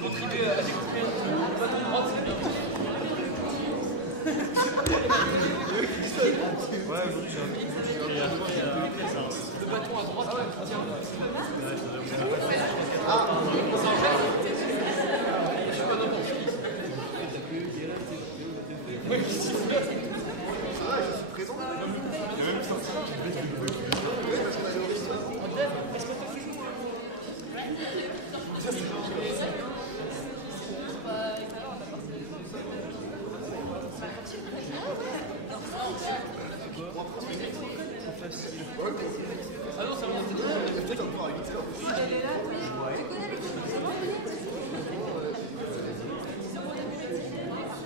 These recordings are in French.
contribuer à découvrir le bâton droite, c'est bien. Ouais, donc Le bâton à droite, tiens. Je suis pas n'importe qui. Oui, je suis présent. Ah non, ça va.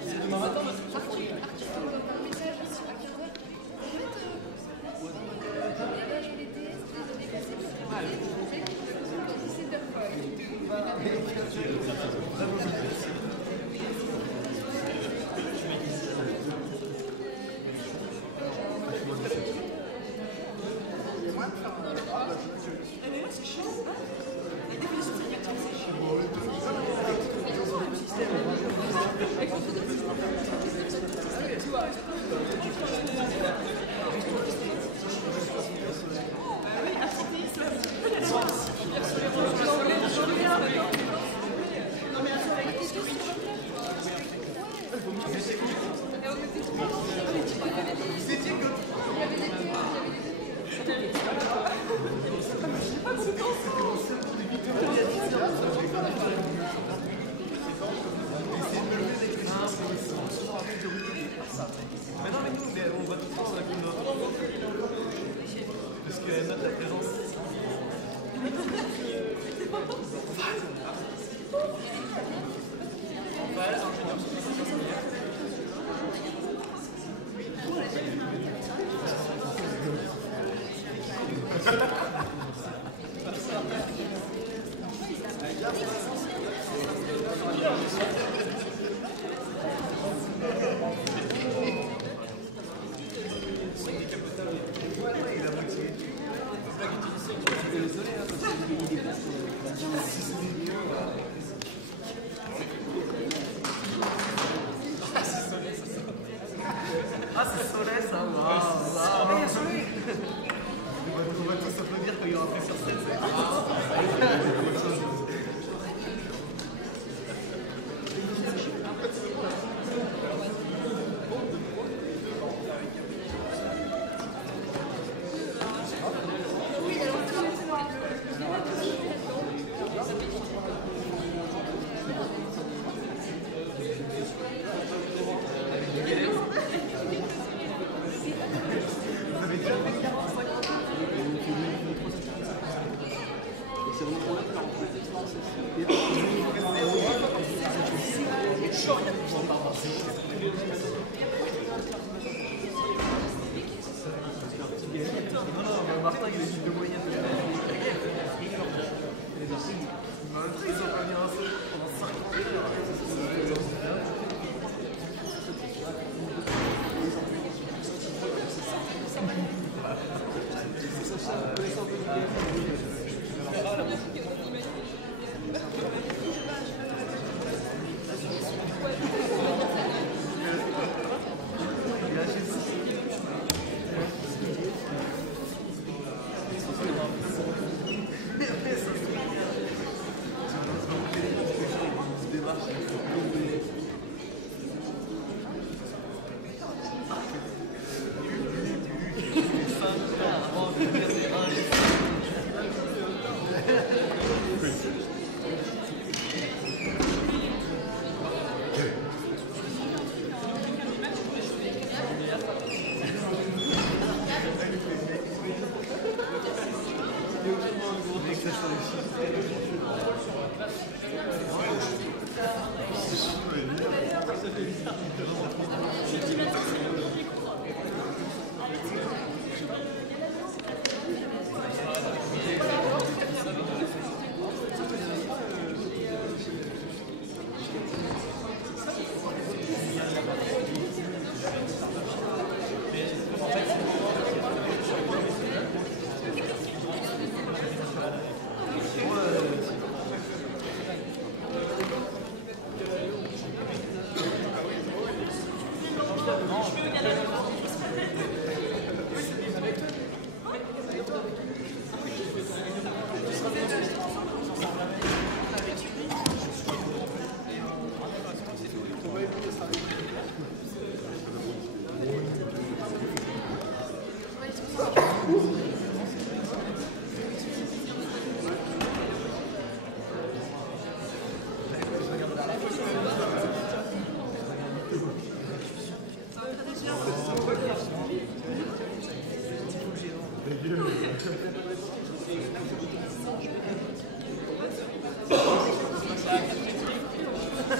C'est demain matin, Mais non, mais nous, on va tout le temps avec une note. Parce qu'elle note la présence.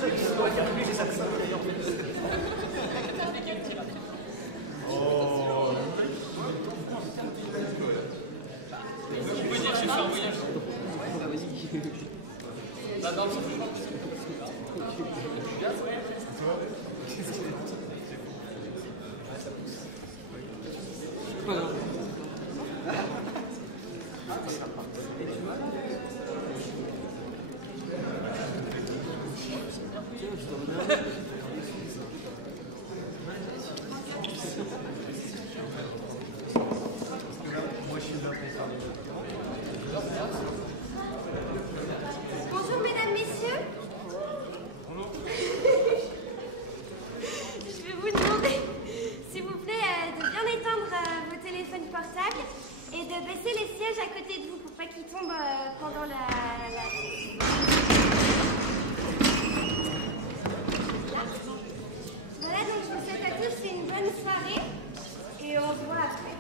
On peut dire que j'ai fait un voyage. Bah, non, ça fait pas. C'est pas grave. Bonjour mesdames, messieurs. Je vais vous demander, s'il vous plaît, de bien éteindre vos téléphones portables et de baisser les sièges à côté de vous pour pas qu'ils tombent pendant la... Voilà, donc je vous souhaite à tous une bonne soirée et on se voit après.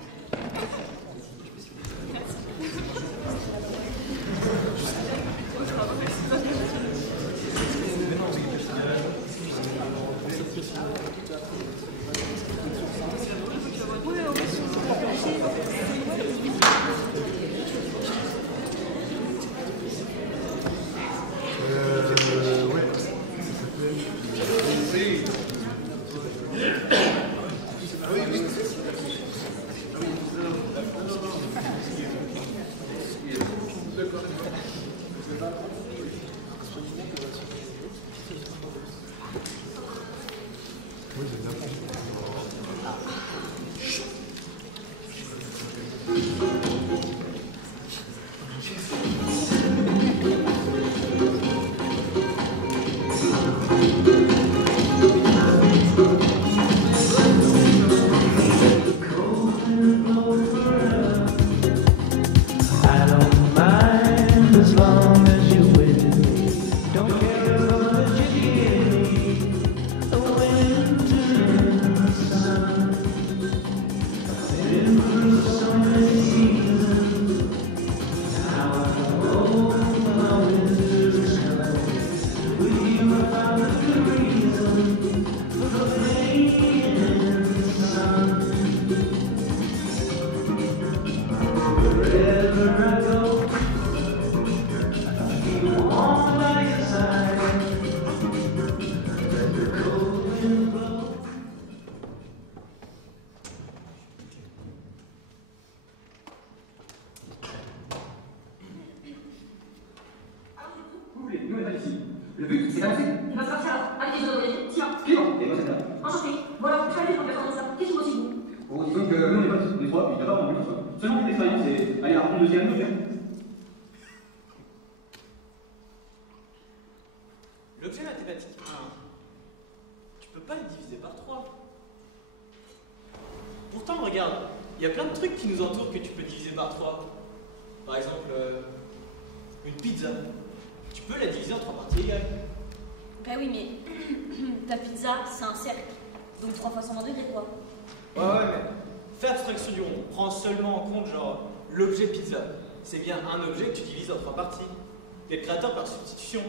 Le but, c'est d'avancer. Il va se partir alors. Avec les autres voyagers. Tiens. Clément, et moi c'est là. Enchanté. Voilà, je vais aller pour faire ça. Qu'est-ce que vous aussi vous? Bon, disons que nous on est pas tous les trois, puis d'abord on est seulement une expérience et aller à la rencontre de Cyril nous faire. L'objet mathématique 1, tu peux pas le diviser par 3. Pourtant, regarde, il y a plein de trucs qui nous entourent que tu peux diviser par 3. Par exemple, une pizza. Tu peux la diviser en 3 parties égales. Bah oui, mais ta pizza, c'est un cercle. Donc 3 fois 120 degrés, quoi. Ouais, mais fais abstraction du rond. Prends seulement en compte, genre, l'objet pizza. C'est bien un objet que tu divises en 3 parties. T'es le créateur par substitution.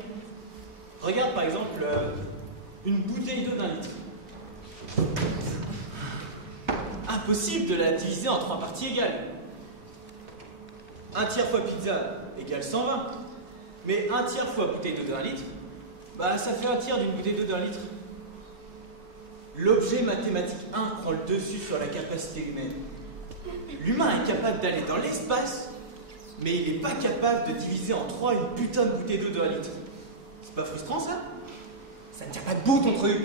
Regarde par exemple une bouteille d'eau d'1 litre. Impossible de la diviser en 3 parties égales. 1 tiers fois pizza égale 120. Mais 1 tiers fois bouteille d'eau d'1 litre, bah ça fait 1 tiers d'une bouteille d'eau d'1 litre. L'objet mathématique 1 prend le dessus sur la capacité humaine. L'humain est capable d'aller dans l'espace, mais il n'est pas capable de diviser en 3 une putain de bouteille d'eau d'1 litre. C'est pas frustrant ça? Ça ne tient pas debout ton truc.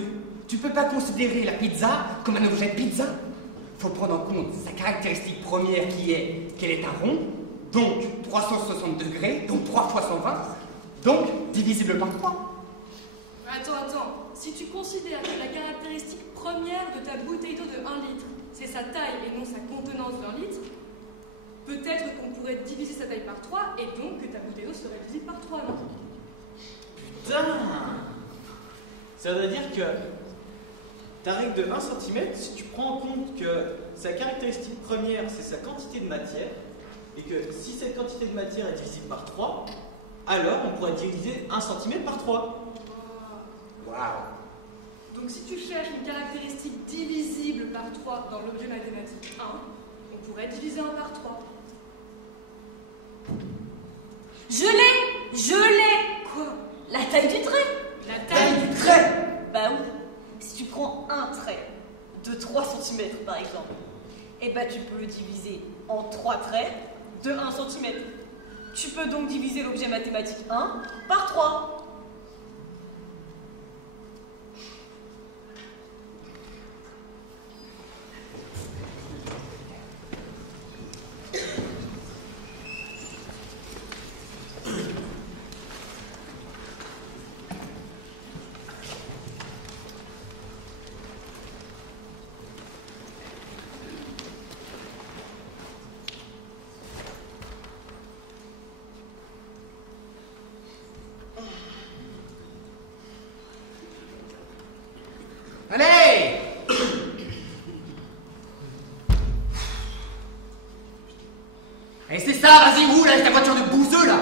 Tu peux pas considérer la pizza comme un objet de pizza. Faut prendre en compte sa caractéristique première qui est qu'elle est un rond, donc 360 degrés, donc 3 fois 120, donc divisible par 3. Attends. Si tu considères que la caractéristique première de ta bouteille d'eau de 1 litre, c'est sa taille et non sa contenance d'1 litre, peut-être qu'on pourrait diviser sa taille par 3 et donc que ta bouteille d'eau serait divisible par 3, non? Putain! Ça veut dire que ta règle de 1 cm, si tu prends en compte que sa caractéristique première, c'est sa quantité de matière, et que si cette quantité de matière est divisible par 3, alors on pourrait diviser 1 cm par 3. Waouh. Donc si tu cherches une caractéristique divisible par 3 dans l'objet mathématique 1, on pourrait diviser 1 par 3. Je l'ai. Quoi? La taille du trait? La taille Du trait. Bah oui. Si tu prends un trait de 3 cm par exemple, et bah tu peux le diviser en 3 traits de 1 cm. Tu peux donc diviser l'objet mathématique 1 par 3. Allez! Et c'est ça, vas-y, roule avec ta voiture de bouseux, là!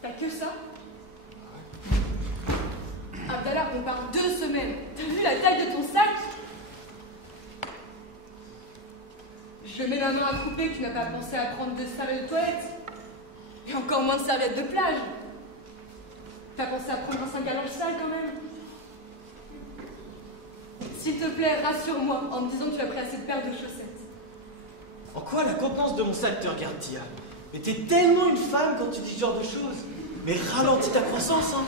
T'as que ça? Abdallah, on part 2 semaines. T'as vu la taille de ton sac? Je mets ma main à couper que tu n'as pas pensé à prendre 2 serviettes de toilette. Et encore moins de serviettes de plage. T'as pensé à prendre un 5 à linge sale quand même? S'il te plaît, rassure-moi en me disant que tu as pris assez de paires de chaussettes. En quoi la contenance de mon sac te regarde, Tia? Mais t'es tellement une femme quand tu dis ce genre de choses. Mais ralentis ta croissance, hein.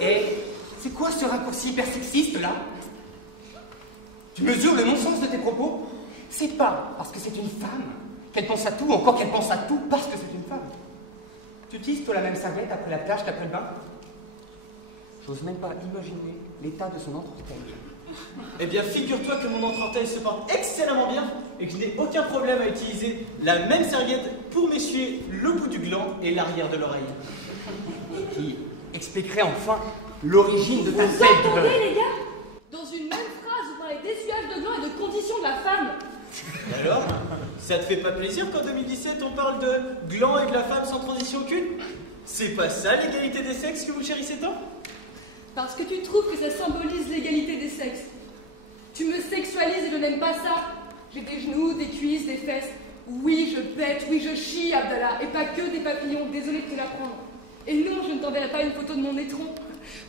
Et c'est quoi ce raccourci hyper sexiste, là? Tu mesures le non-sens de tes propos? C'est pas parce que c'est une femme qu'elle pense à tout, encore qu'elle pense à tout parce que c'est une femme. Tu utilises toi la même serviette après la plage qu'après le bain? J'ose même pas imaginer l'état de son entreteuil. Eh bien, figure-toi que mon entreteuil se porte excellemment bien et que je n'ai aucun problème à utiliser la même serviette pour m'essuyer le bout du gland et l'arrière de l'oreille. Qui expliquerait enfin l'origine de ta Vous tête. entendez, les gars? Dans une même phrase, vous parlez d'essuyage de gland et de conditions de la femme. Et alors, ça te fait pas plaisir qu'en 2017 on parle de gland et de la femme sans transition aucune? C'est pas ça l'égalité des sexes que vous chérissez tant? Parce que tu trouves que ça symbolise l'égalité des sexes. Tu me sexualises et je n'aime pas ça. J'ai des genoux, des cuisses, des fesses. Oui, je pète, oui, je chie, Abdallah. Et pas que des papillons, désolé de te l'apprendre. Et non, je ne t'enverrai pas une photo de mon étron.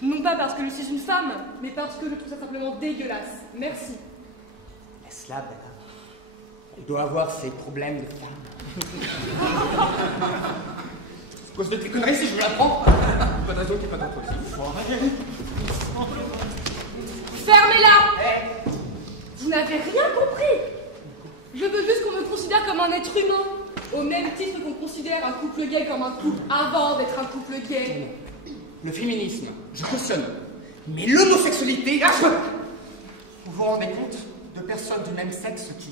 Non pas parce que je suis une femme, mais parce que je trouve ça simplement dégueulasse. Merci. Laisse-la, Bella. Elle doit avoir ses problèmes de femme. C'est cause de tes conneries si je me la prends. Pas de raison qu'il n'y ait pas d'entre aussi. Fermez-la! Vous n'avez rien compris. Je veux juste qu'on me considère comme un être humain, au même titre qu'on considère un couple gay comme un couple avant d'être un couple gay. Le féminisme, je cautionne. Mais l'homosexualité, ah, vous vous rendez compte de personnes du même sexe qui...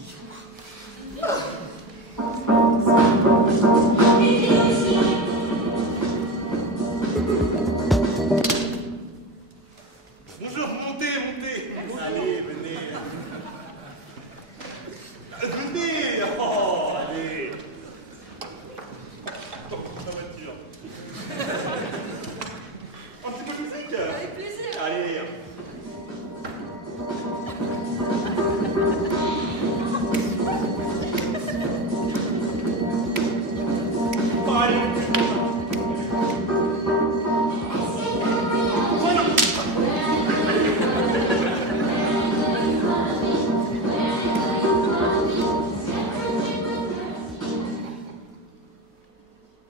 Bonjour, montez, montez. Allez, venez. Venez. Oh, allez. Dans la voiture. Un petit peu de musique. Avec plaisir. Allez.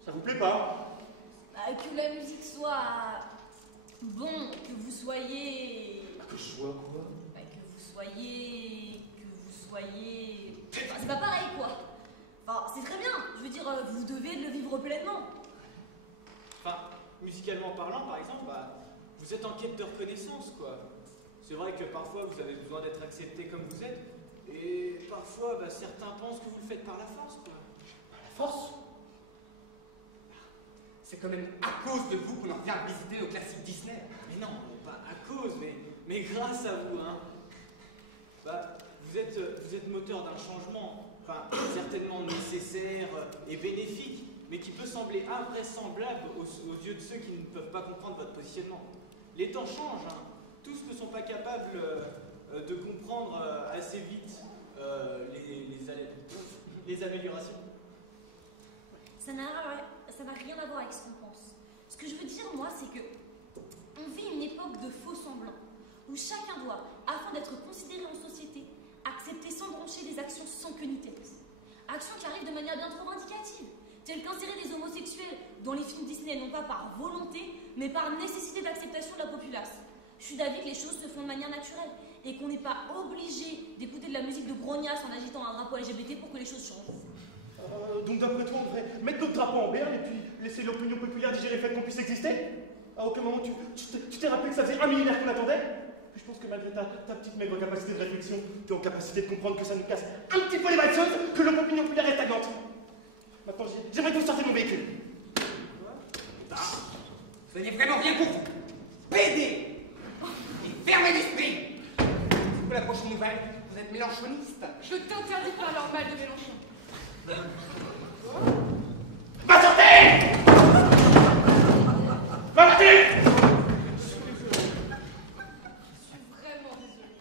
Ça vous plaît pas? Que la musique soit bon, que vous soyez. Que je vois quoi? Que vous soyez. Enfin, c'est pas pareil quoi. Enfin, c'est très bien. Je veux dire, vous devez le vivre pleinement. Enfin, musicalement parlant, par exemple, vous êtes en quête de reconnaissance, quoi. C'est vrai que parfois vous avez besoin d'être accepté comme vous êtes, et parfois certains pensent que vous le faites par la force, quoi. Par la force? C'est quand même à cause de vous qu'on en vient à visiter nos classiques Disney. Mais non, pas à cause, mais grâce à vous, hein. Bah, vous êtes moteur d'un changement, enfin, certainement nécessaire et bénéfique, mais qui peut sembler invraisemblable aux yeux de ceux qui ne peuvent pas comprendre votre positionnement. Les temps changent, hein. Tous ne sont pas capables de comprendre assez vite les améliorations. Ça n'a rien à voir avec ce qu'on pense. Ce que je veux dire, moi, c'est que on vit une époque de faux semblants, où chacun doit, afin d'être considéré en société, accepter sans broncher des actions sans queue ni tête. Actions qui arrivent de manière bien trop indicative, telles qu'insérer des homosexuels dans les films Disney, non pas par volonté, mais par nécessité d'acceptation de la populace. Je suis d'avis que les choses se font de manière naturelle, et qu'on n'est pas obligé d'écouter de la musique de grognasse en agitant un drapeau LGBT pour que les choses changent. Donc d'après toi, on devrait mettre notre drapeau en berne et puis laisser l'opinion populaire digérer le fait qu'on puisse exister? À aucun moment tu t'es rappelé que ça faisait un millénaire qu'on attendait? Puis je pense que malgré ta petite maigre capacité de réflexion, tu es en capacité de comprendre que ça nous casse un petit peu les belles choses, que l'opinion populaire est stagnante. Maintenant, j'aimerais que vous sortez de mon véhicule. Soyez vraiment bien pour vous. Pédez et fermez l'esprit. C'est quoi la prochaine nouvelle? Vous êtes mélanchoniste? Je t'interdis de parler en mal de Mélenchon. Va sortir! Va partir! Je suis vraiment désolée.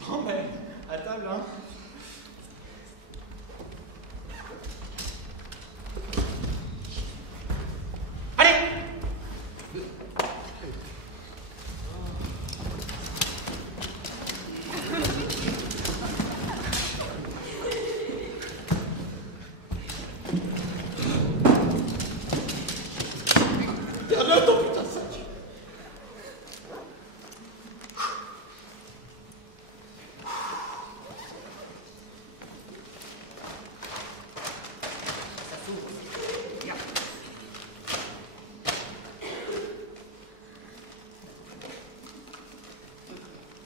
Bon, ben, à table, hein. Allez!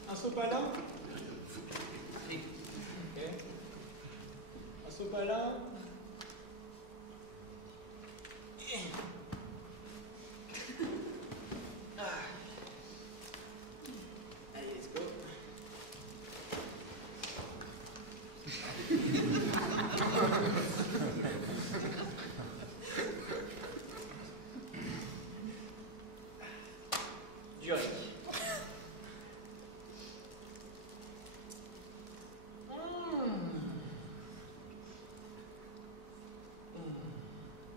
Un sopalin. Ok. Un sopalin. Allez, let's go. Du riz.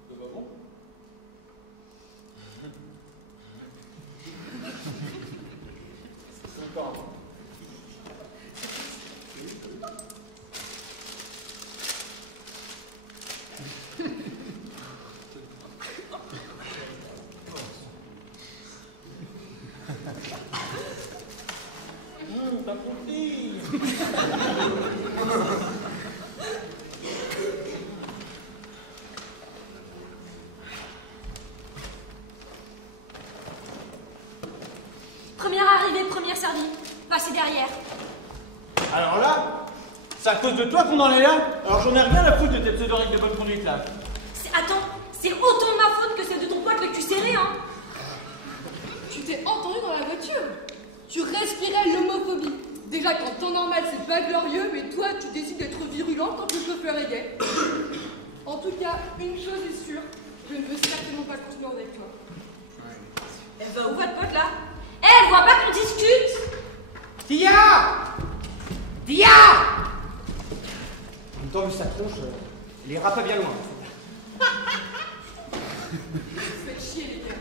Ça va bon? Encore. T'as compris. Première arrivée, première servie. Passez derrière. Alors là, c'est à cause de toi qu'on en est là. Alors j'en ai rien à foutre de tes pseudo-règles de bonne conduite là. Attends, c'est autant de ma faute que celle de ton pote le cul serré, hein. Tu t'es entendu dans la voiture. Tu respirais l'homophobie. Déjà qu'en temps normal c'est pas glorieux, mais toi tu décides d'être virulent quand le chauffeur est gay. En tout cas, une chose est sûre, je ne veux certainement pas continuer avec toi. Elle va où votre pote là? Elle voit pas qu'on discute? Tia! Tia! En même temps, vu sa tronche, elle ira pas bien loin. Faites chier les gars.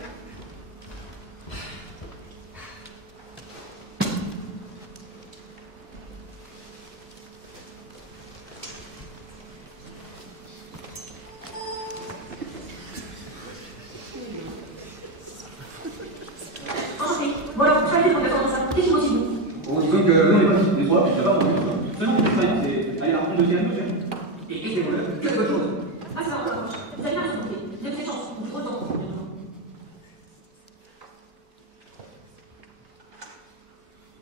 Voilà, vous savez qu'on va faire ça. Qu'est-ce que vous dites? On dit que nous, on est pas des fois, je sais pas, seulement des fois, c'est aller à la rencontre de Cyril, monsieur. Et voilà, quelque chose. Ah, ça va, vous avez bien compris. Vous avez des chances, vous trop temps.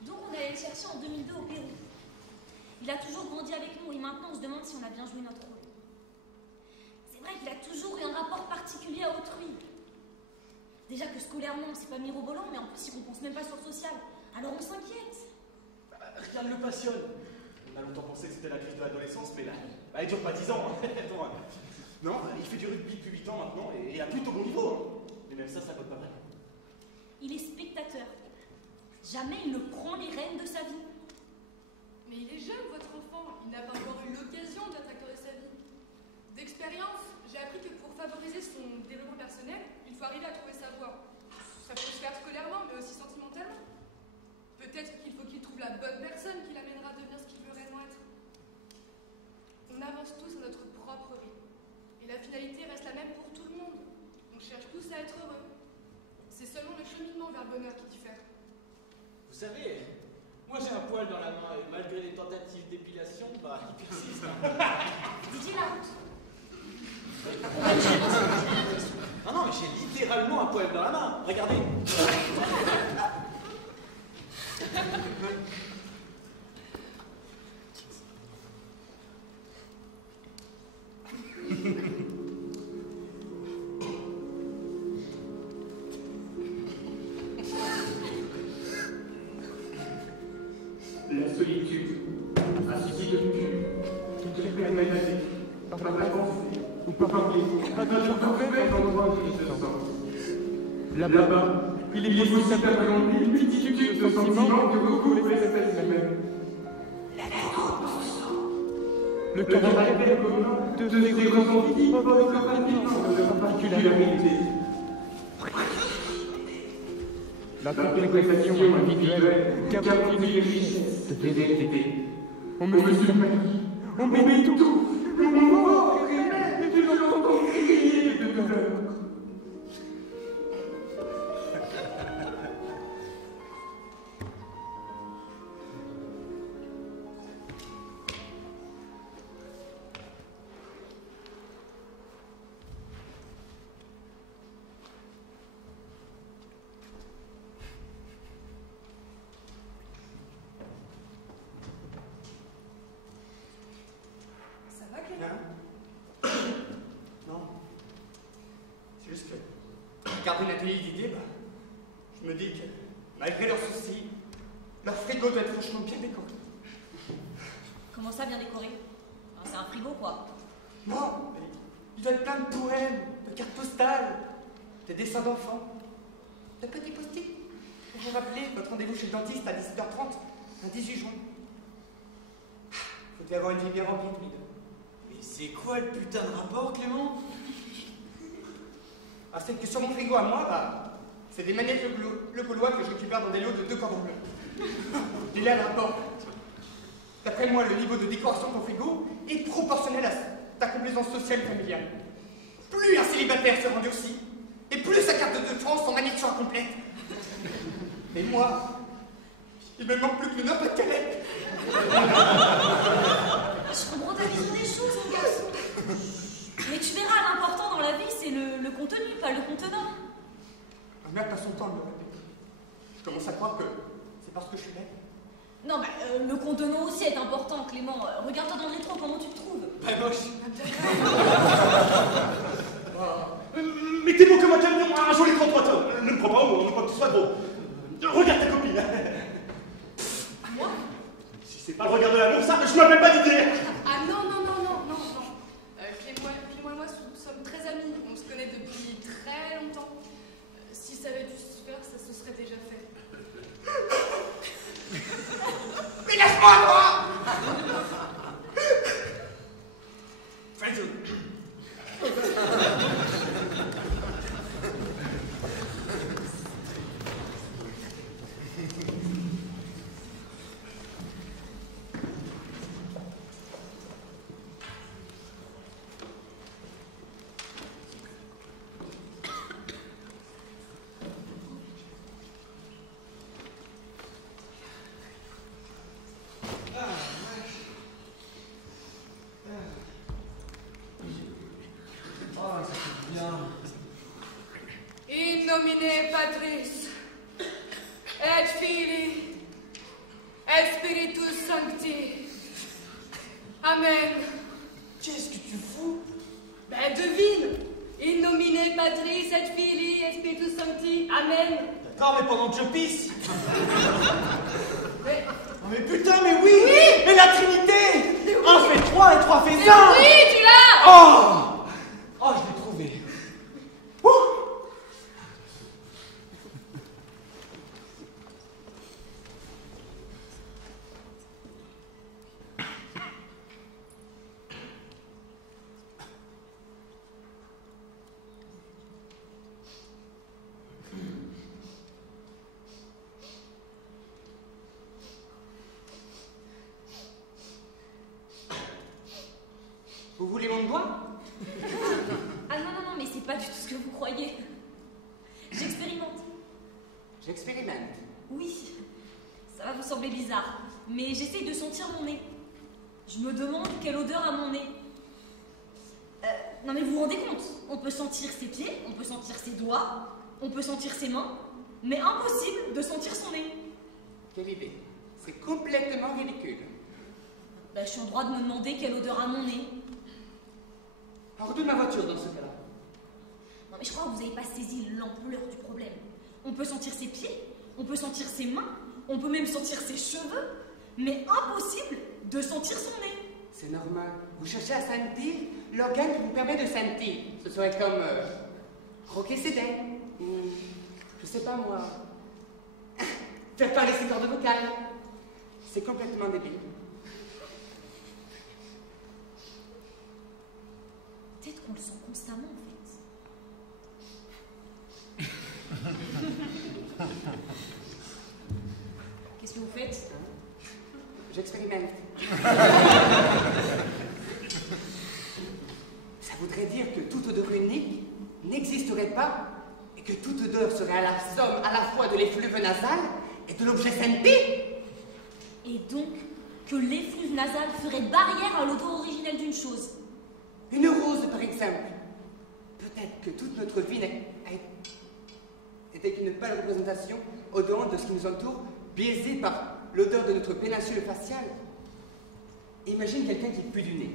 Donc, on est allé le chercher en 2002 au Pérou. Il a toujours grandi avec nous et maintenant, on se demande si on a bien joué notre rôle. C'est vrai qu'il a toujours eu un rapport particulier à autrui. Déjà que scolairement, c'est pas mirobolant, mais en plus, ils compensent même pas sur le social. Alors on s'inquiète. Rien ne le passionne. On a longtemps pensé que c'était la crise de l'adolescence, mais là, elle dure pas 10 ans. Hein. Attends, non, il fait du rugby depuis 8 ans maintenant et à plutôt bon niveau. Hein. Mais même ça compte pas vrai. Il est spectateur. Jamais il ne prend les rênes de sa vie. Mais il est jeune, votre enfant. Il n'a pas encore eu l'occasion d'être acteur de sa vie. D'expérience, j'ai appris que pour favoriser son développement personnel, il faut arriver à trouver sa voie. Ça peut se faire scolairement, mais aussi sentimentalement. Peut-être qu'il faut qu'il trouve la bonne personne qui l'amènera à devenir ce qu'il veut réellement être. On avance tous à notre propre rythme. Et la finalité reste la même pour tout le monde. On cherche tous à être heureux. C'est seulement le cheminement vers le bonheur qui diffère. Vous savez, moi j'ai un poil dans la main et malgré les tentatives d'épilation, bah il persiste. Didier, la route. Non, mais j'ai littéralement un poil dans la main. Regardez. La solitude a suffi de plus, toute maladie, par la pensée ou par notre parfait endroit qui se sent. Là-bas, il est possible d'appréhender une multitude de sentiments que beaucoup laissent eux-mêmes. Le caractère commun de ces ressentis porte rapidement de leur particularité. La contemplation individuelle garantit des richesses de vérité. On me surmaquille, on met tout, on mord et je l'entends crier de douleur. Regarder l'atelier d'idées, bah, je me dis que, malgré leurs soucis, leur frigo doit être franchement bien décoré. Comment ça, bien décoré? Enfin, c'est un frigo, quoi. Non, mais il doit être plein de poèmes, de cartes postales, des dessins d'enfants, de petits post-it. Pour vous rappeler votre rendez-vous chez le dentiste à 17h30, un 18 juin. Vous devez avoir une vie bien remplie, tous les deux. Mais c'est quoi le putain de rapport, Clément? Ah, c'est que sur mon frigo à moi, bah, c'est des manettes le gaulois que je récupère dans des lots de 2 cordons bleus. Il est le rapport. D'après moi, le niveau de décoration de ton frigo est proportionnel à ta complaisance sociale et familiale. Plus un célibataire se endurcit, et plus sa carte de 2 francs son manette sera complète. Et moi, il me manque plus que le Nord-Pas-de-Calais. Je comprends ta vision des choses, mon garçon. Mais tu verras, l'important dans la vie, c'est le contenu, pas le contenant. Un mec passe son temps à me le répéter. Je commence à croire que c'est parce que je suis laid. Non, bah, le contenant aussi est important, Clément. Regarde-toi dans le rétro, comment tu te trouves? Pas moche. Mais t'es beau comme un camion, un joli 33 tonnes. Ne me prends pas au mot, ne crois que tu sois gros. Regarde ta copine. Moi? Si c'est pas le regard de l'amour, ça, je m'appelle pas Didier. Ah non. Clément et moi sommes très amis. On se connaît depuis très longtemps. Si ça avait dû se faire, ça se serait déjà fait. Mais laisse-moi, moi! Fais-le. In nomine Patris, et Filii, et Spiritus Sancti. Amen. Qu'est-ce que tu fous? Ben devine, In nomine Patris et Filii et Spiritus Sancti. Amen. D'accord, mais pendant que je pisse. Mais... Oh, mais putain, mais oui, mais la Trinité. 1 fait 3 et 3 fait 5. Oui, tu l'as. Oh, je l'ai trouvé. Ouh. Vous voulez mon doigt? Ah non, non, non, mais c'est pas du tout ce que vous croyez. J'expérimente. J'expérimente. Oui, ça va vous sembler bizarre, mais j'essaye de sentir mon nez. Je me demande quelle odeur a mon nez. Non mais vous vous rendez compte, on peut sentir ses pieds, on peut sentir ses doigts, on peut sentir ses mains, mais impossible de sentir son nez. Quelle idée. C'est complètement ridicule. Je suis en droit de me demander quelle odeur a mon nez. Hors de ma voiture dans ce cas-là. Non mais je crois que vous n'avez pas saisi l'ampleur du problème. On peut sentir ses pieds, on peut sentir ses mains, on peut même sentir ses cheveux, mais impossible de sentir son nez. C'est normal. Vous cherchez à sentir l'organe qui vous permet de sentir. Ce serait comme croquer ses dents. Ou, je sais pas moi, faire parler ses cordes vocales. C'est complètement débile. Peut-être qu'on le sent constamment en fait. Qu'est-ce que vous faites? J'expérimente. Ça voudrait dire que toute odeur unique n'existerait pas et que toute odeur serait à la somme à la fois de l'effluve nasal et de l'objet senti. Et donc que l'effluve nasal ferait barrière à l'odeur originelle d'une chose. Une rose, par exemple. Peut-être que toute notre vie était qu'une pâle représentation odorante de ce qui nous entoure, biaisée par l'odeur de notre péninsule faciale. Imagine quelqu'un qui pue du nez.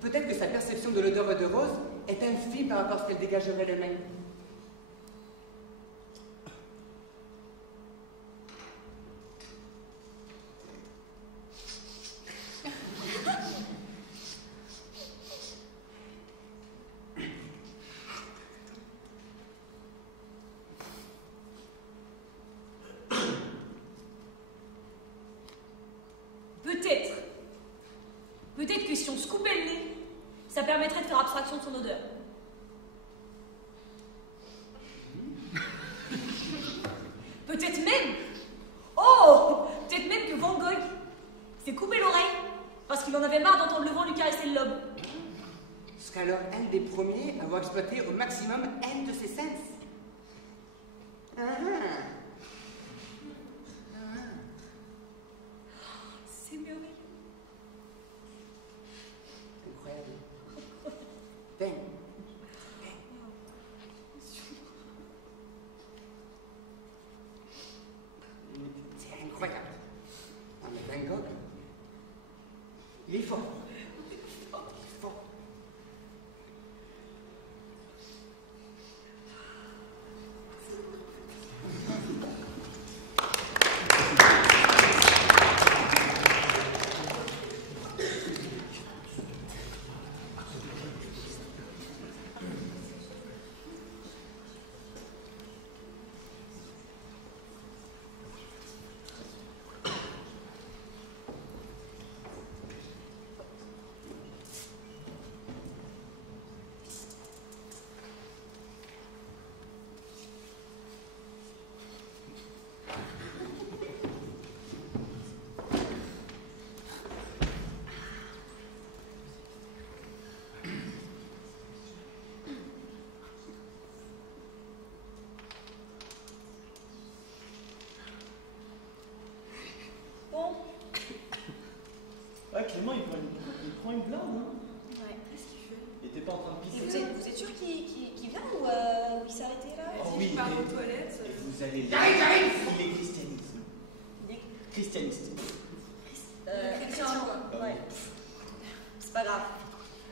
Peut-être que sa perception de l'odeur de rose est infime par rapport à ce qu'elle dégagerait d'elle-même. Peut-être que si on se coupait le nez, ça permettrait de faire abstraction de son odeur. Peut-être même, peut-être même que Van Gogh s'est coupé l'oreille parce qu'il en avait marre d'entendre le vent lui caresser le lobe. Ce qu'alors un des premiers à avoir exploité au maximum un de ses sens. C'est merveilleux. Incroyable. Dingue. C'est incroyable. Non mais Van Gogh, il est fort. Il est fort. Ouais, Clément, il prend une blinde, hein. Ouais, qu'est-ce qu'il fait? Il était pas en train de Et pisser. vous êtes sûr qu'il vient ou il s'est arrêté là? Oh oui, Il part aux toilettes. et vous allez J'arrive. Il est christianiste. Christianiste. Chrétien, Ah ouais. oui. C'est pas grave.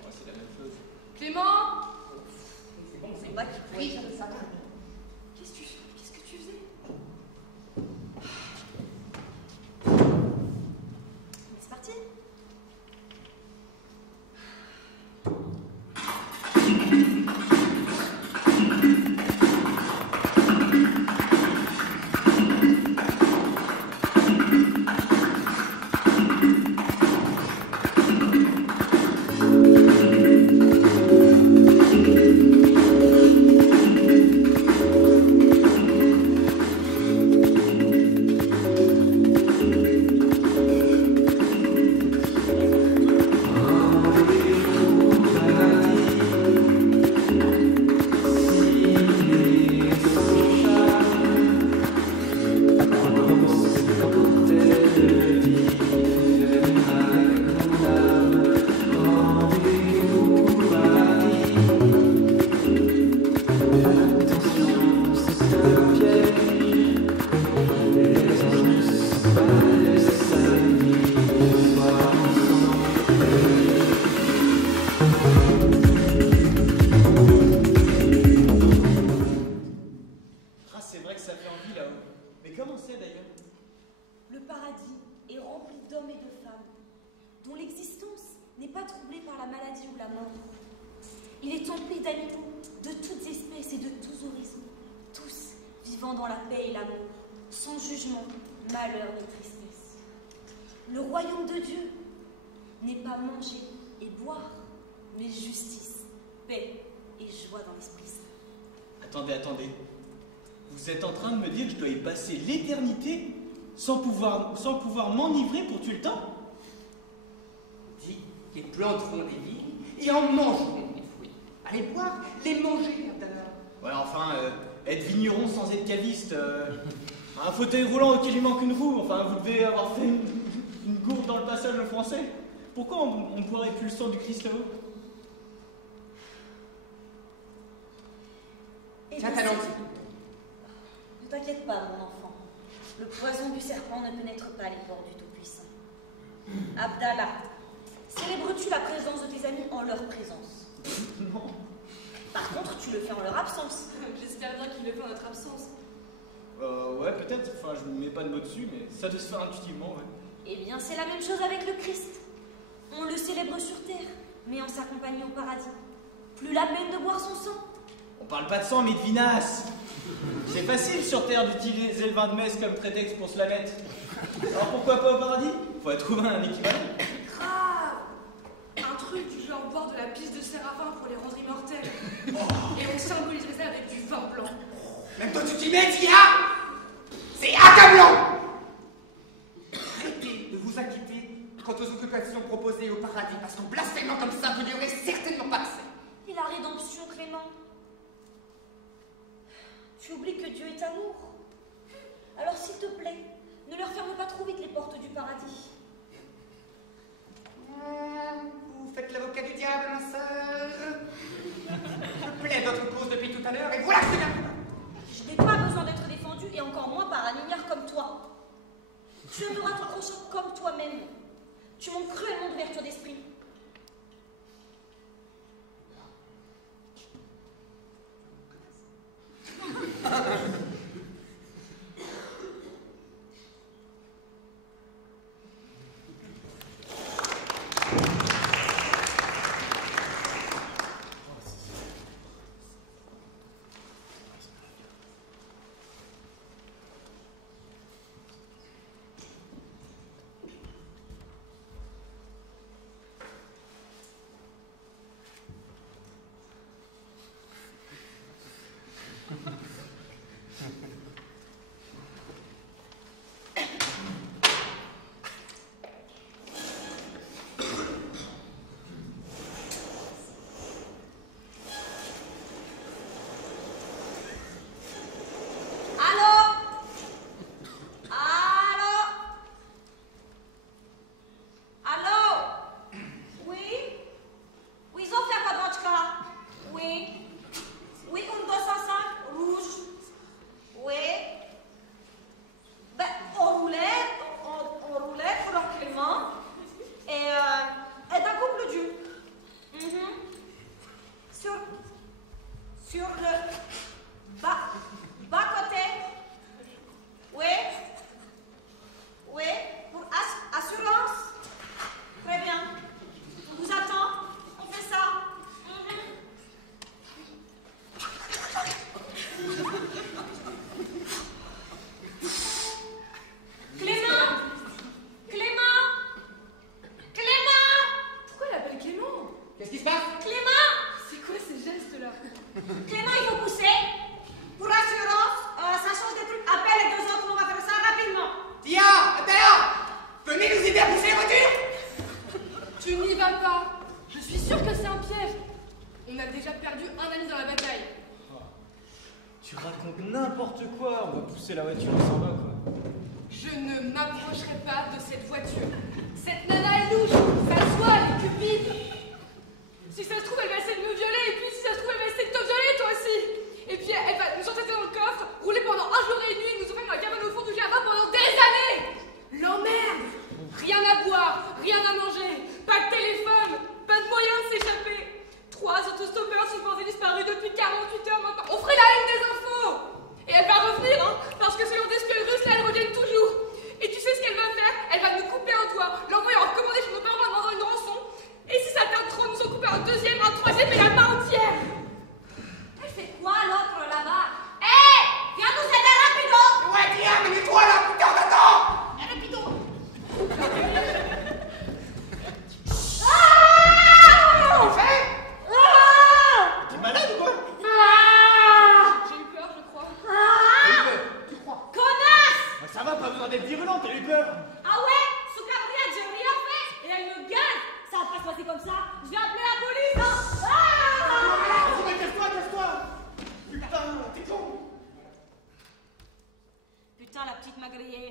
Ouais, c'est la même chose. Clément, pas qui pourrait dire ça. Qu'est-ce que tu faisais? C'est parti. Ah, c'est vrai que ça fait envie là-haut. Mais comment c'est d'ailleurs? Le paradis est rempli d'hommes et de femmes, dont l'existence n'est pas troublée par la maladie ou la mort. Il est empli d'animaux de toutes espèces et de tous horizons, tous vivant dans la paix et l'amour, sans jugement, malheur ni tristesse. Le royaume de Dieu n'est pas manger et boire, mais justice, paix et joie dans l'Esprit Saint. Attendez. Vous êtes en train de me dire que je dois y passer l'éternité sans pouvoir m'enivrer pour tuer le temps? Dis qu'ils planteront des vignes et en mangeront des fruits. Allez boire, les manger, Abdallah. Ouais, enfin, être vigneron sans être caviste, un fauteuil roulant auquel il manque une roue, enfin, vous devez avoir fait une gourde dans le passage au français. Pourquoi on ne boirait plus le sang du Christ là-haut? Tiens ta lentille. Ne t'inquiète pas, mon enfant. Le poison du serpent ne pénètre pas les ports du Tout-Puissant. Abdallah, célèbres-tu la présence de tes amis en leur présence? Non. Par contre, tu le fais en leur absence. J'espère bien qu'il le fait en notre absence. Ouais, peut-être. Enfin, je ne mets pas de mots dessus, mais ça doit se faire intuitivement, ouais. Eh bien, c'est la même chose avec le Christ. On le célèbre sur terre, mais en sa compagnie au paradis. Plus la peine de boire son sang. On parle pas de sang, mais de vinasse. C'est facile sur Terre d'utiliser le vin de messe comme prétexte pour se la mettre. Alors pourquoi pas au paradis? Faut trouver un équivalent. Grave! Un truc du genre boire de la pisse de séraphin pour les rendre immortels. Et on symboliserait ça avec du vin blanc. Même toi tu t'y mets, Tia? C'est accablant! Arrêtez de vous inquiéter quant aux occupations proposées au paradis, parce qu'en blasphémant comme ça, vous n'y aurez certainement pas accès. Et la rédemption, Clément? Tu oublies que Dieu est amour. Alors s'il te plaît, ne leur ferme pas trop vite les portes du paradis. Vous faites l'avocat du diable, ma sœur. Je plaide votre cause depuis tout à l'heure, et voilà que c'est bien. Je n'ai pas besoin d'être défendue, et encore moins par un ignare comme toi. Tu aimeras ton prochain comme toi-même. Tu manques cruellement d'ouverture d'esprit. n'importe quoi, on va pousser la voiture, on s'en va quoi. Je ne m'approcherai pas de cette voiture. Cette nana est louche, ça se voit, elle est cupide. Si ça se trouve, elle va essayer de me violer, et puis si ça se trouve, elle va essayer de te violer toi aussi. Et puis elle va nous entasser dans le coffre, rouler pendant 1 jour et une nuit, nous ouvrir dans la cabane au fond du jardin pendant des années. L'emmerde. Rien à boire, rien à manger, pas de téléphone, pas de moyen de s'échapper. 3 autostoppeurs sont portés disparus depuis 48 heures maintenant. On ferait la haine des infos. Et elle va revenir, hein, parce que selon des espions russes, là, elles reviennent toujours. Et tu sais ce qu'elle va faire? Elle va nous couper un doigt, l'envoyer en recommander chez nos parents en demandant une rançon. Et si ça tarde trop, nous en couper un deuxième, un troisième et la main entière. Elle fait quoi l'autre là-bas? Hé! Viens nous aider rapido! Ouais, tiens, mais toi là, putain, on t'attend! Rapido! T'es malade ou quoi? J'ai eu peur, je crois. Tu crois? Connasse! Ça va, pas besoin d'être virulent, t'as eu peur. Ah ouais? Ce cabri a déjà rien fait! Et elle me gagne! Ça va pas se passer comme ça! Je vais appeler la police! Hein. Vas-y, mais casse-toi! Putain, t'es con. Putain, la petite m'a grillé.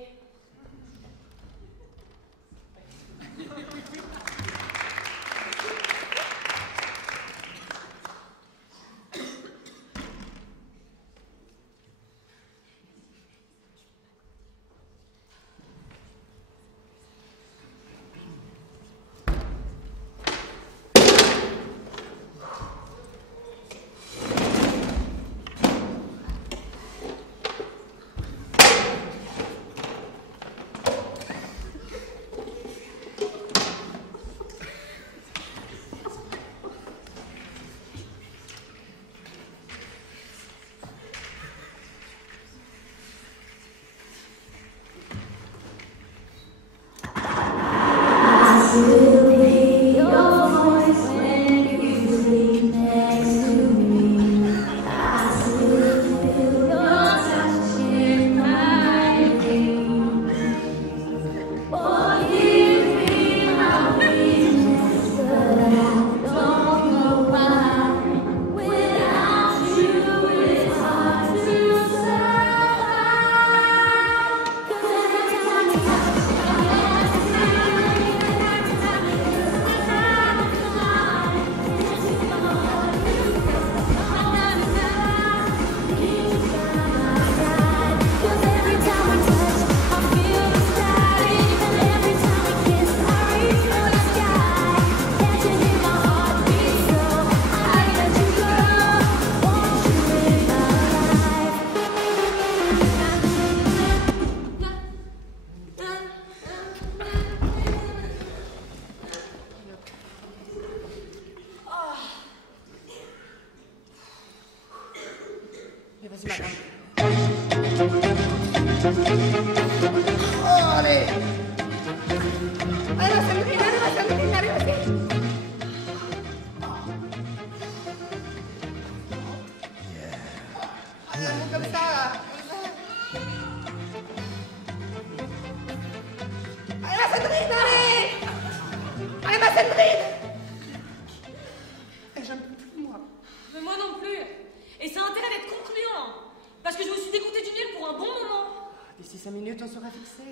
Mais moi non plus. Et ça a intérêt d'être concluant. Parce que je me suis dégoûtée du miel pour un bon moment. D'ici 5 minutes, on sera fixé.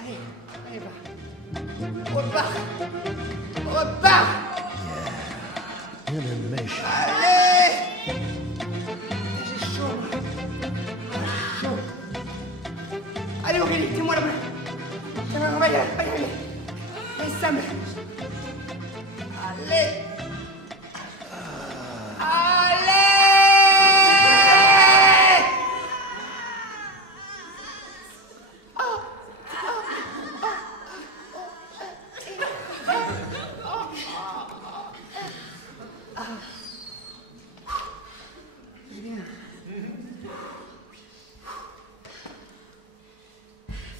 Allez, allez, va. Repars. Allez. J'ai chaud. Allez, Aurélie, tiens-moi la main. On va y aller. Allez, Sam. Allez.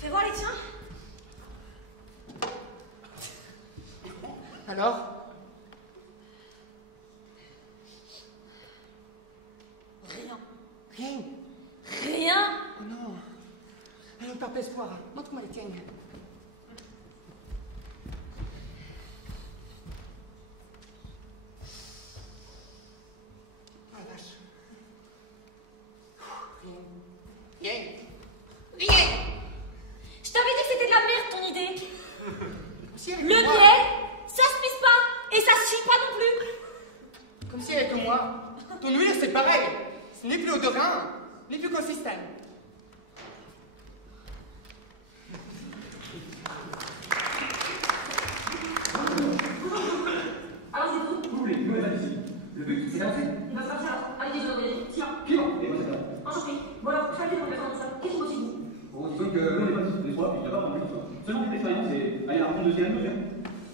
Fais voir les tiens. Alors? Rien. Rien. Oh non. Alors, ne perds pas espoir. Montre-moi les tiennes. Ah, vache. Rien. Je t'avais dit que c'était de la merde ton idée. Si avec Le moi- miel, ça se pisse pas et ça se chie pas non plus. Comme si avec moi, ton huile c'est pareil. Ce n'est plus odorin, ni plus consistant. Alors c'est tout. Vous voulez, vous êtes ici. Le but, c'est d'avancer. Il va se passer alors. Allez, désolé. Tiens. Clément, et moi c'est là. Enchanté. Voilà, je suis pour faire ça. Qu'est-ce que vous dites? Bon, disons que l'on est parti des fois, puis d'abord en plus. Seulement une expérience et aller à la rencontre de ce qu'il y a à nous faire.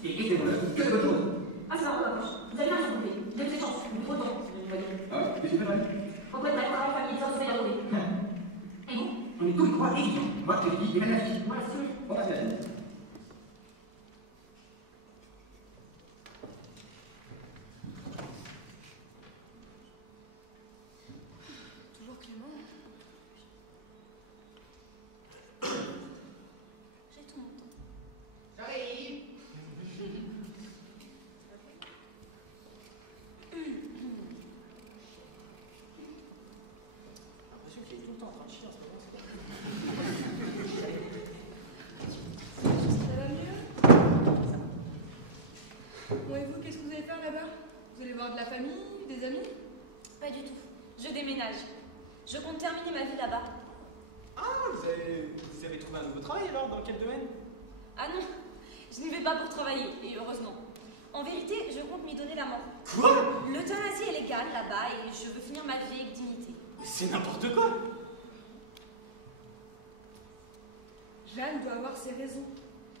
Et c'est voilà, que de bonnes choses. Ah, c'est marrant, la vache. Vous avez bien compris. Vous avez des chances. Mais trop de temps. Ah ouais, qu'est-ce que tu fais, Marie? En fait, la travail, famille, ça, vous avez la roulée. Et vous? On est tous les trois étudiants. Moi, je te dis, et la fille. Voilà, c'est vrai. On va se la vie. Toujours Clément. J'ai tout mon temps. J'arrive. J'ai l'impression qu'il est tout le temps en train de chier en ce moment. Ça va mieux? Bon, et vous, qu'est-ce que vous allez faire là-bas? Vous allez voir de la famille, des amis? Pas du tout. Je déménage. Je compte terminer ma vie là-bas. Ah, vous avez trouvé un nouveau travail alors? Dans quel domaine? Ah non, je n'y vais pas pour travailler, et heureusement. En vérité, je compte m'y donner la mort. Quoi? L'euthanasie est légale là-bas et je veux finir ma vie avec dignité. Mais c'est n'importe quoi! Jeanne doit avoir ses raisons.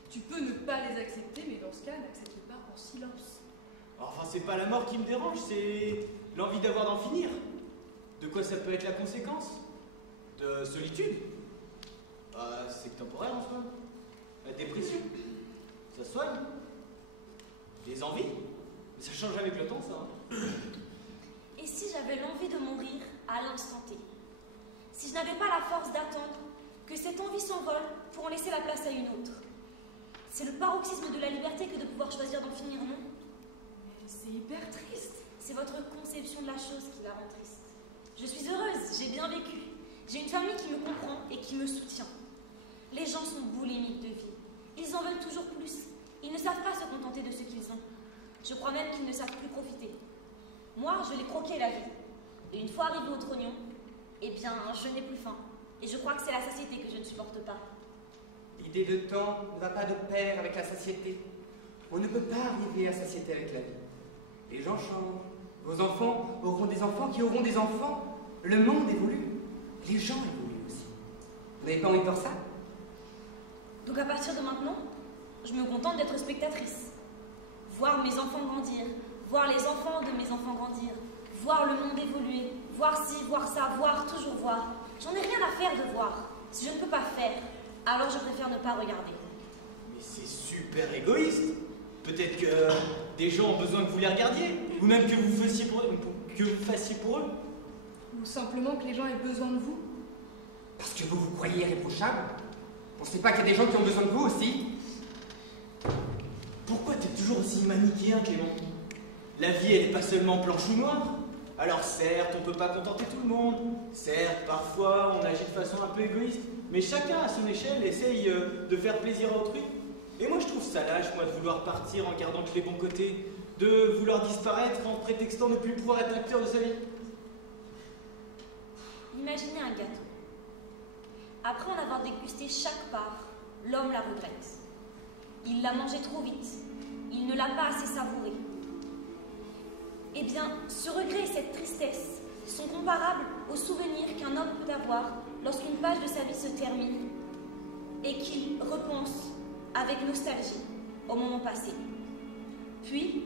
Tu peux ne pas les accepter, mais dans ce cas, n'accepte pas en silence. Enfin, c'est pas la mort qui me dérange, c'est l'envie d'avoir d'en finir. De quoi ça peut être la conséquence? De solitude? C'est temporaire en soi. La dépression? Ça soigne? Des envies? Mais ça change avec le temps, ça. Hein. Et si j'avais l'envie de mourir à l'instant T? Si je n'avais pas la force d'attendre que cette envie s'envole pour en laisser la place à une autre? C'est le paroxysme de la liberté que de pouvoir choisir d'en finir, non? Mais c'est hyper triste. C'est votre conception de la chose qui la rend triste. Je suis heureuse, j'ai bien vécu. J'ai une famille qui me comprend et qui me soutient. Les gens sont boulimiques de vie. Ils en veulent toujours plus. Ils ne savent pas se contenter de ce qu'ils ont. Je crois même qu'ils ne savent plus profiter. Moi, je l'ai croqué la vie. Et une fois arrivé au trognon, eh bien, je n'ai plus faim. Et je crois que c'est la satiété que je ne supporte pas. L'idée de temps ne va pas de pair avec la satiété. On ne peut pas arriver à satiété avec la vie. Les gens changent. Vos enfants auront des enfants qui auront des enfants. Le monde évolue. Les gens évoluent aussi. Vous n'avez pas envie de voir ça? Donc à partir de maintenant, je me contente d'être spectatrice. Voir mes enfants grandir, voir les enfants de mes enfants grandir, voir le monde évoluer, voir ci, voir ça, voir, toujours voir. J'en ai rien à faire de voir. Si je ne peux pas faire, alors je préfère ne pas regarder. Mais c'est super égoïste. Peut-être que des gens ont besoin que vous les regardiez, ou même que vous fassiez pour eux. Ou simplement que les gens aient besoin de vous. Parce que vous vous croyez irréprochable? On ne sait pas qu'il y a des gens qui ont besoin de vous aussi? Pourquoi t'es toujours aussi manichéen, Clément? La vie, elle n'est pas seulement blanche ou noire. Alors certes, on peut pas contenter tout le monde. Certes, parfois, on agit de façon un peu égoïste. Mais chacun, à son échelle, essaye de faire plaisir à autrui. Et moi, je trouve ça lâche, moi, de vouloir partir en gardant que les bons côtés. De vouloir disparaître en prétextant ne plus pouvoir être acteur de sa vie. Imaginez un gâteau. Après en avoir dégusté chaque part, l'homme la regrette. Il l'a mangé trop vite. Il ne l'a pas assez savouré. Eh bien, ce regret et cette tristesse sont comparables aux souvenirs qu'un homme peut avoir lorsqu'une page de sa vie se termine et qu'il repense avec nostalgie au moment passé. Puis,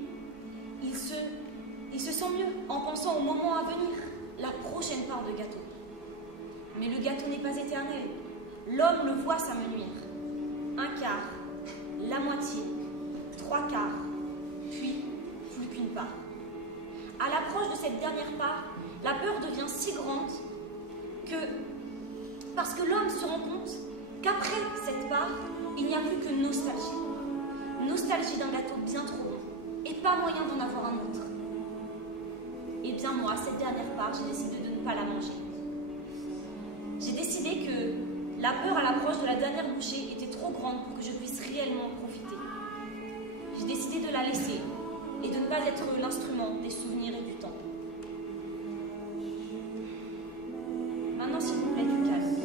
il se sent mieux en pensant au moment à venir, la prochaine part de gâteau. Mais le gâteau n'est pas éternel. L'homme le voit s'amenuire. Un quart, la moitié, trois quarts, puis plus qu'une part. À l'approche de cette dernière part, la peur devient si grande parce que l'homme se rend compte qu'après cette part, il n'y a plus que nostalgie. Nostalgie d'un gâteau bien trop bon et pas moyen d'en avoir un autre. Eh bien moi, cette dernière part, j'ai décidé de ne pas la manger. J'ai décidé La peur à l'approche de la dernière bouchée était trop grande pour que je puisse réellement en profiter. J'ai décidé de la laisser et de ne pas être l'instrument des souvenirs et du temps. Maintenant, s'il vous plaît, du calme.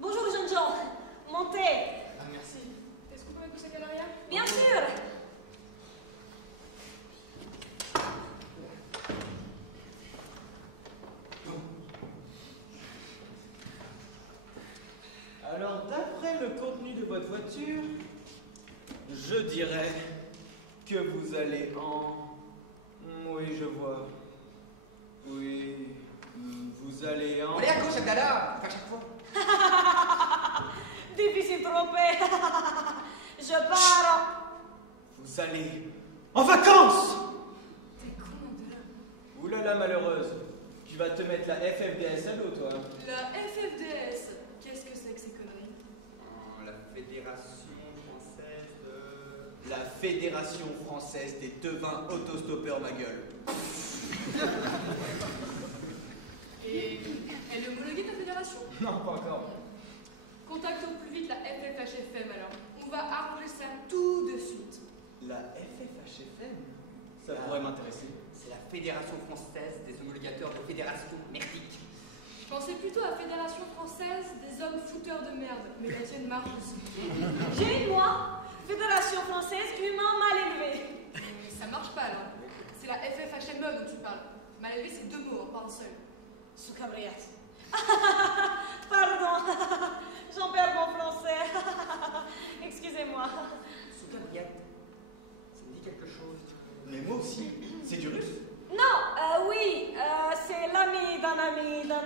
Bonjour jeunes gens, montez. Ah, merci. Est-ce qu'on peut mettre le sac à l'arrière? Bien sûr. Alors, d'après le contenu de votre voiture, je dirais que vous allez en... Oui, je vois. Oui, vous allez en... Allez à gauche, Abdallah, à chaque fois. Difficile trompé. Je pars. Vous allez en vacances. T'es con, Abdallah. Oulala, malheureuse. Tu vas te mettre la FFDS à l'eau, toi. La FFDS, qu'est-ce que c'est que ces conneries? La Fédération française de... La Fédération française des devins autostoppeurs, ma gueule. Et elle est homologuée ta fédération? Non, pas encore. Contacte au plus vite la FFHFM alors. On va arranger ça tout de suite. La FFHFM? Ça pourrait m'intéresser. C'est la Fédération française des homologateurs de fédération merdique. Je pensais plutôt à la Fédération française des hommes fouteurs de merde, mais la tienne marche aussi. J'ai une moi, Fédération française humain mal élevé. Mais ça marche pas alors. C'est la FFHME dont tu parles. Mal élevé, c'est 2 mots, pas un seul. Soukabriat. Pardon, j'en perds mon français. Excusez-moi. Soukabriat, ça me dit quelque chose. Mais moi aussi. C'est du russe? Non, oui, c'est l'ami d'un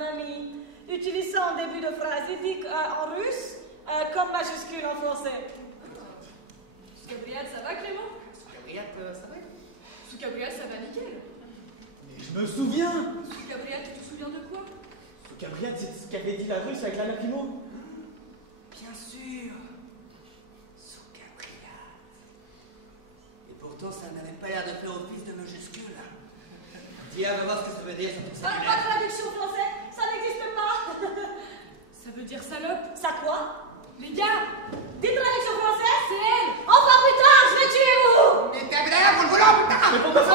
ami. Utilisant en début de phrase, il dit en russe comme majuscule en français. Soukabriat, ça va Clément? Soukabriat, ça va? Soukabriat, ça va nickel. Mais je me souviens. Soukabriat, tu te souviens de quoi? Gabriel, c'est ce qu'avait dit la russe avec la Lacrymo. Bien sûr. Soukabriat. Et pourtant, ça n'avait pas l'air de faire office de majuscule. Dis-la, va voir ce que ça veut dire. Pas de traduction français, ça n'existe pas. Ça veut dire salope? Ça quoi? Les gars! Des traductions françaises? C'est elle! Enfin plus tard, je vais tuer vous! Mais t'es là, vous le voulez, putain! Mais pourquoi ça?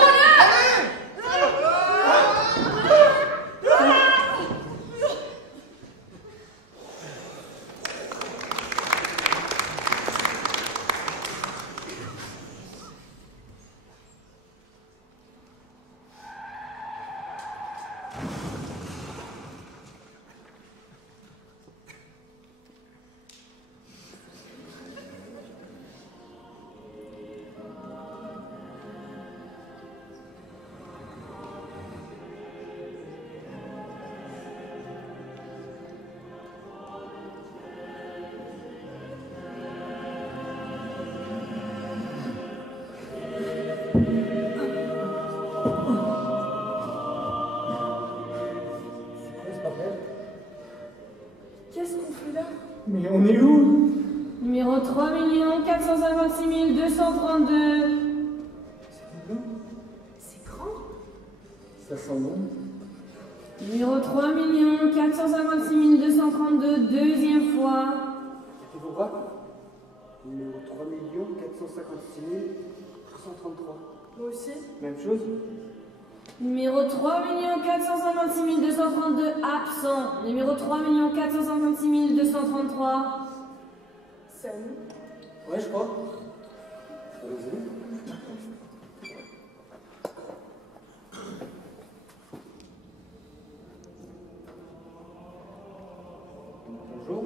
Qu'est-ce qu'on fait là? Mais on est où? Numéro 3 456 232. C'est grand. Ça sent bon. Numéro 3 456 232, deuxième fois. Tu vois quoi? Numéro 3 456 233. Moi aussi. Même chose? Numéro 3 456 232, absent. Numéro 3 456 233. C'est à nous. Ouais, je crois. Allez-y. Bonjour.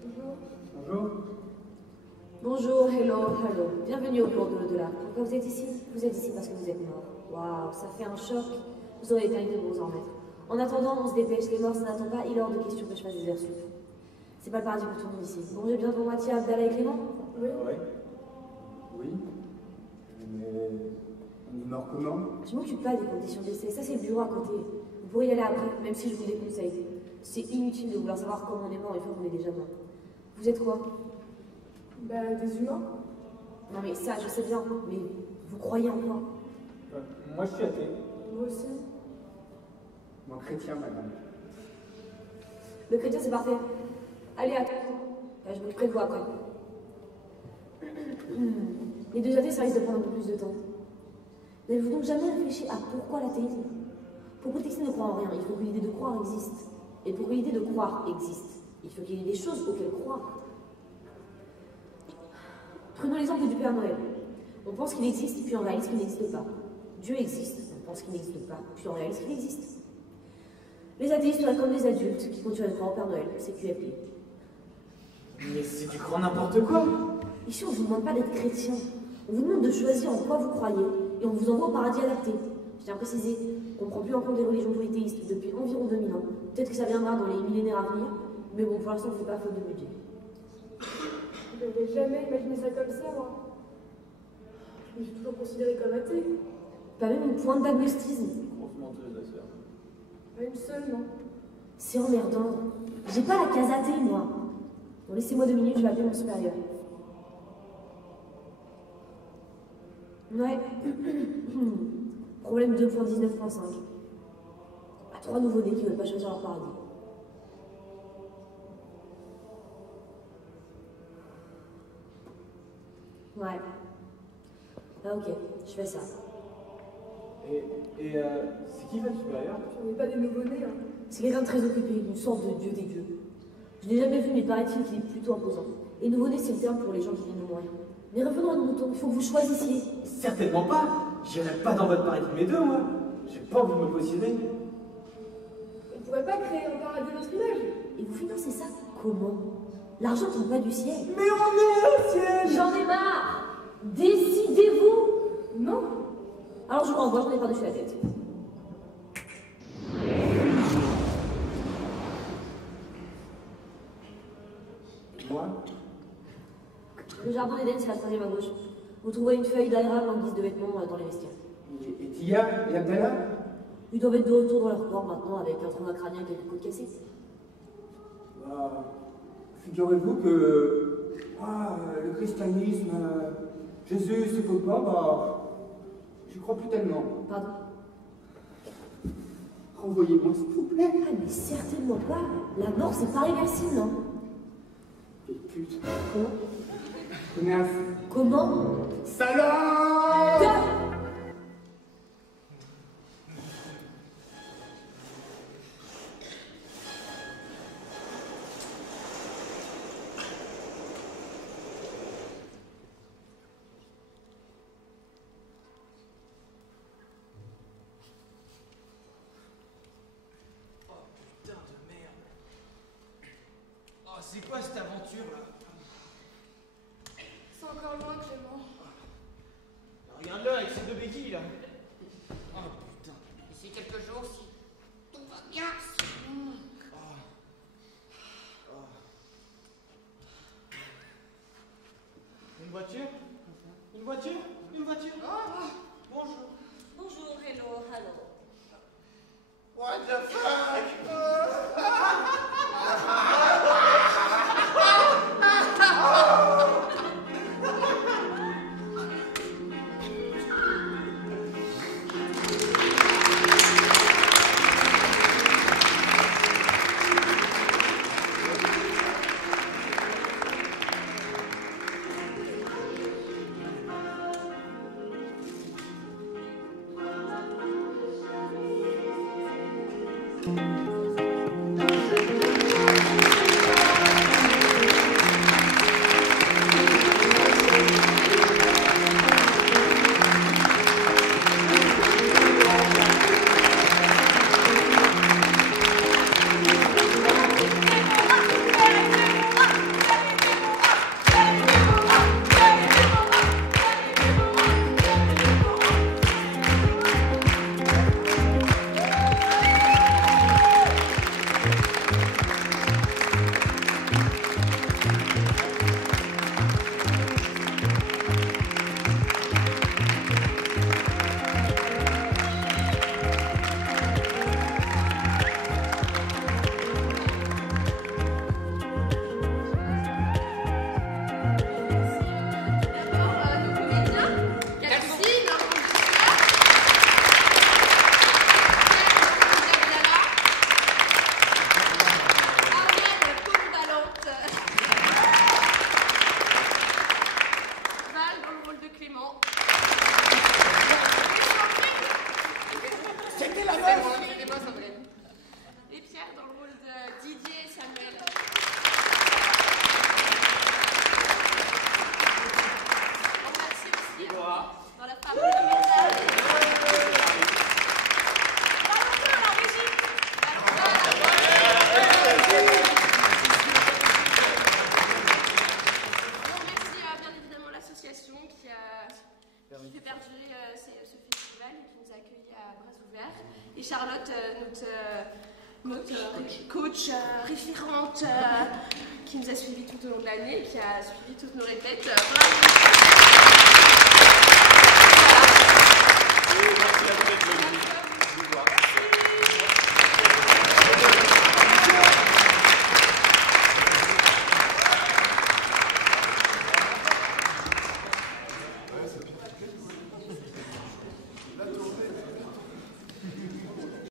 Bonjour. Bonjour. Bonjour, hello. Bienvenue au cours de l'au-delà. Pourquoi vous êtes ici? Vous êtes ici parce que vous êtes mort. Waouh, ça fait un choc. Vous aurez l'éternité pour vous en remettre. En attendant, on se dépêche. Les morts, ça n'attend pas. Il est hors de question que je fasse des heures sup. C'est pas le paradis pour tout le monde ici. Bon, j'ai bien pour moitié Abdallah et Clément? Oui. Ouais. Oui. Mais on est mort comment? Je m'occupe pas des conditions d'essai. Ça, c'est le bureau à côté. Vous pourrez y aller après, même si je vous déconseille. C'est inutile de vouloir savoir comment on est mort une fois qu'on est déjà mort. Vous êtes quoi? Bah, des humains. Non mais ça, je sais bien. Mais vous croyez en quoi? Moi, je suis athée. Moi aussi. Moi, chrétien, madame. Le chrétien, c'est parfait. Allez, attends. Je m'occuperai de vous après. Les deux athées, ça risque de prendre un peu plus de temps. N'avez-vous donc jamais réfléchi à pourquoi l'athéisme? Pour protester ne croit en rien, il faut que l'idée de croire existe. Et pour que l'idée de croire existe, il faut qu'il y ait des choses auxquelles croire. Prenons l'exemple du Père Noël. On pense qu'il existe, puis on réalise qu'il n'existe pas. Dieu existe, on pense qu'il n'existe pas, puis on réalise qu'il existe. Les athéistes seraient comme les adultes qui continuent à croire au Père Noël, c'est QFP. Mais c'est du grand n'importe quoi. Ici, on ne vous demande pas d'être chrétien. On vous demande de choisir en quoi vous croyez, et on vous envoie au paradis adapté. Je tiens à préciser qu'on ne prend plus en compte les religions polythéistes depuis environ 2000 ans. Peut-être que ça viendra dans les millénaires à venir, mais bon, pour l'instant, on ne fait pas faute de budget. Je n'avais jamais imaginé ça comme ça, moi. Je me suis toujours considérée comme athée. Pas même une pointe d'agnostisme. Grosse menteuse, la sœur. Pas une seule, non. C'est emmerdant. J'ai pas la case athée, moi. Bon, laissez-moi 2 minutes, je vais appeler mon supérieur. Ouais. Problème 2.19.5. À 3 nouveaux-nés qui veulent pas choisir leur paradis. Ouais. Ah ok, je fais ça. C'est qui votre supérieur? On n'est pas des nouveau-nés, hein. C'est quelqu'un de très occupé, une sorte de dieu des dieux. Je l'ai jamais vu, mais paraît-il qu'il est plutôt imposant. Et nouveau-né, c'est le terme pour les gens qui viennent de mourir. Mais revenons à nos moutons, il faut que vous choisissiez. Certainement pas. J'irai pas dans votre paradis de mes deux, moi. J'ai pas envie de me positionner. On pourrait pas créer un paradis à notre image. Et vous financez ça comment? L'argent tombe pas du ciel. Mais on est au ciel. J'en ai marre. Décidez-vous. Non. Alors je vous renvoie, j'en ai par-dessus la tête. Moi? Le jardin d'Éden, c'est la 3e à gauche. Vous trouverez une feuille d'aérable en guise de vêtements dans les vestiaires. Et Tia et Abdallah? Ils doivent être de retour dans leur corps maintenant avec un trauma crânien et quelques côtes cassées. Bah, figurez-vous que le christianisme, Jésus, ce copain, bah, j'y crois plus tellement. Pardon? Renvoyez-moi, s'il vous plaît. Ah mais certainement pas. La mort, c'est pas réversible, non? Quelle pute. Comment? Connasse. Comment? Salope! Que? C'est quoi cette aventure là? C'est encore loin, Clément. Regarde-le avec ses 2 béquilles là. Oh putain. D'ici quelques jours, si tout va bien. Une voiture? Une voiture? Une voiture? Bonjour. Bonjour, hello. What the fuck? qui nous a suivis tout au long de l'année, qui a suivi toutes nos répètes.